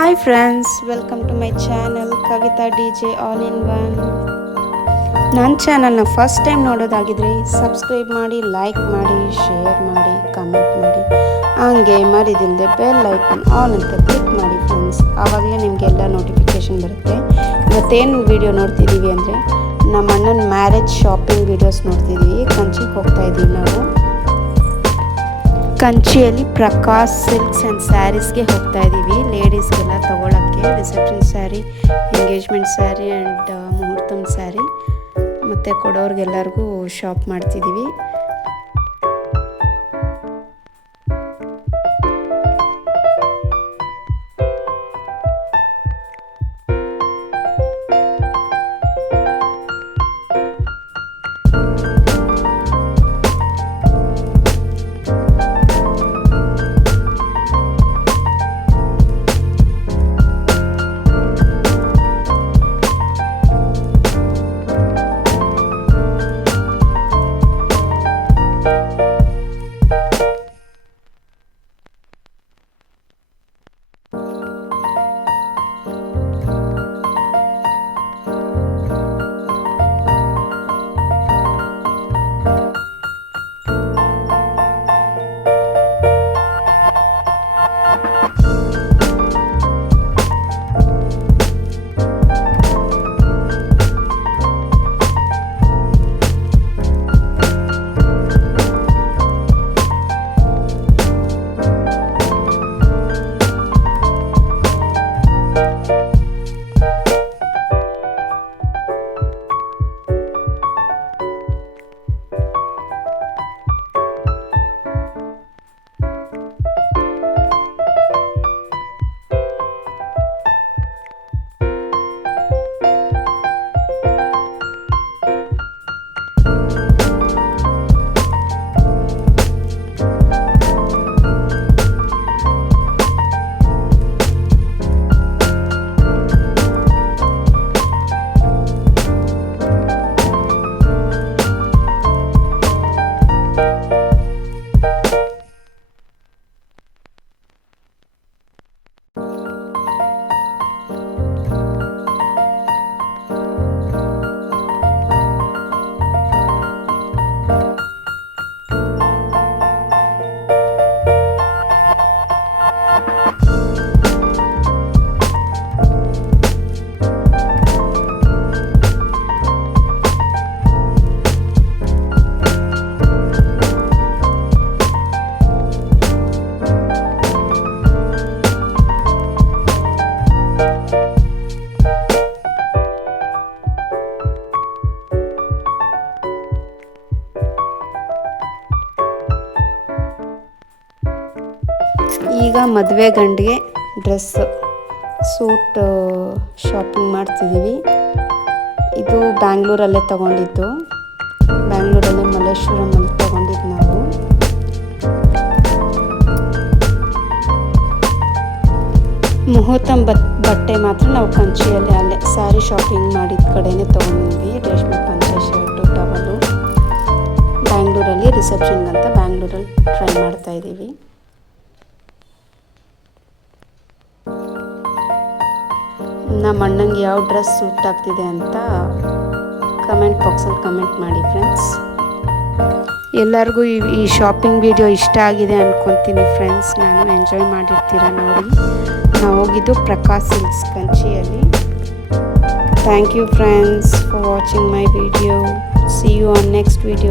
Hi friends, welcome to my channel Kavita DJ all in one. ನನ್ನ ಚಾನಲ್ನ first time ನೋಡೋದಾಗಿದ್ರೆ subscribe ಮಾಡಿ, like ಮಾಡಿ, ಶೇರ್ ಮಾಡಿ, ಕಮೆಂಟ್ ಮಾಡಿ, ಹಂಗೆ ಮರಿದಿಲ್ಲದೆ ಬೆಲ್ ಐಕಾನ್ ಆಲ್ ಅಂತ ಕ್ಲಿಕ್ ಮಾಡಿ ಫ್ರೆಂಡ್ಸ್. ಆವಾಗಲೇ ನಿಮಗೆಲ್ಲ ನೋಟಿಫಿಕೇಷನ್ ಬರುತ್ತೆ. ಇವತ್ತೇನು ವಿಡಿಯೋ ನೋಡ್ತಿದ್ದೀವಿ ಅಂದರೆ ನಮ್ಮ ಅಣ್ಣನ ಮ್ಯಾರೇಜ್ ಶಾಪಿಂಗ್ ವೀಡಿಯೋಸ್ ನೋಡ್ತಿದ್ದೀವಿ. ಕಂಚಿಗೆ ಹೋಗ್ತಾ ಇದ್ದೀವಿ ನಾವು. ಕಂಚಿಯಲ್ಲಿ ಪ್ರಕಾಶ್ ಸಿಲ್ಕ್ಸ್ ಆ್ಯಂಡ್ ಸ್ಯಾರೀಸ್ಗೆ ಹೋಗ್ತಾ ಇದ್ದೀವಿ. ಲೇಡೀಸ್ಗೆಲ್ಲ ತೊಗೊಳಕ್ಕೆ reception saree, engagement saree and ಮುಹೂರ್ತಮ್ ಸ್ಯಾರಿ ಮತ್ತು ಕೊಡೋರಿಗೆಲ್ಲರಿಗೂ ಶಾಪ್ ಮಾಡ್ತಿದ್ದೀವಿ. ಈಗ ಮದುವೆ ಗಂಡಿಗೆ ಡ್ರೆಸ್ ಸೂಟ್ ಶಾಪಿಂಗ್ ಮಾಡ್ತಿದ್ದೀವಿ. ಇದು ಬ್ಯಾಂಗ್ಳೂರಲ್ಲೇ ತೊಗೊಂಡಿದ್ದು, ಬ್ಯಾಂಗ್ಳೂರಲ್ಲೇ ಮಲ್ಲೇಶ್ವರಮಲ್ಲಿ ತೊಗೊಂಡಿದ್ದು ನಾವು. ಮುಹೂರ್ತಮ್ ಬಟ್ಟೆ ಮಾತ್ರ ನಾವು ಕಂಚಿಯಲ್ಲಿ ಅಲ್ಲೇ ಸ್ಯಾರಿ ಶಾಪಿಂಗ್ ಮಾಡಿದ ಕಡೆನೇ ತೊಗೊಂಡಿದ್ವಿ. ರೇಷ್ಮೆ ಪಂಚೆ, ಶರ್ಟು, ಟವಲು. ಬ್ಯಾಂಗ್ಳೂರಲ್ಲಿ ರಿಸೆಪ್ಷನ್ಗಂತ ಬ್ಯಾಂಗ್ಳೂರಲ್ಲಿ ಟ್ರೈ ಮಾಡ್ತಾ ಇದ್ದೀವಿ. ನಮ್ಮ ಅಣ್ಣಂಗೆ ಯಾವ ಡ್ರೆಸ್ ಸೂಟ್ ಆಗ್ತಿದೆ ಅಂತ ಕಮೆಂಟ್ ಬಾಕ್ಸಲ್ಲಿ ಕಮೆಂಟ್ ಮಾಡಿ ಫ್ರೆಂಡ್ಸ್. ಎಲ್ಲರಿಗೂ ಈ ಶಾಪಿಂಗ್ ವಿಡಿಯೋ ಇಷ್ಟ ಆಗಿದೆ ಅಂದ್ಕೊತೀನಿ ಫ್ರೆಂಡ್ಸ್. ನಾನು ಎಂಜಾಯ್ ಮಾಡಿರ್ತೀರ ನೋಡಿ. ನಾವು ಹೋಗಿದ್ದು ಪ್ರಕಾಶ್ ಸಿಲ್ಕ್ಸ್ ಕಂಚಿಯಲ್ಲಿ. Thank you friends for watching my video. See you on next video.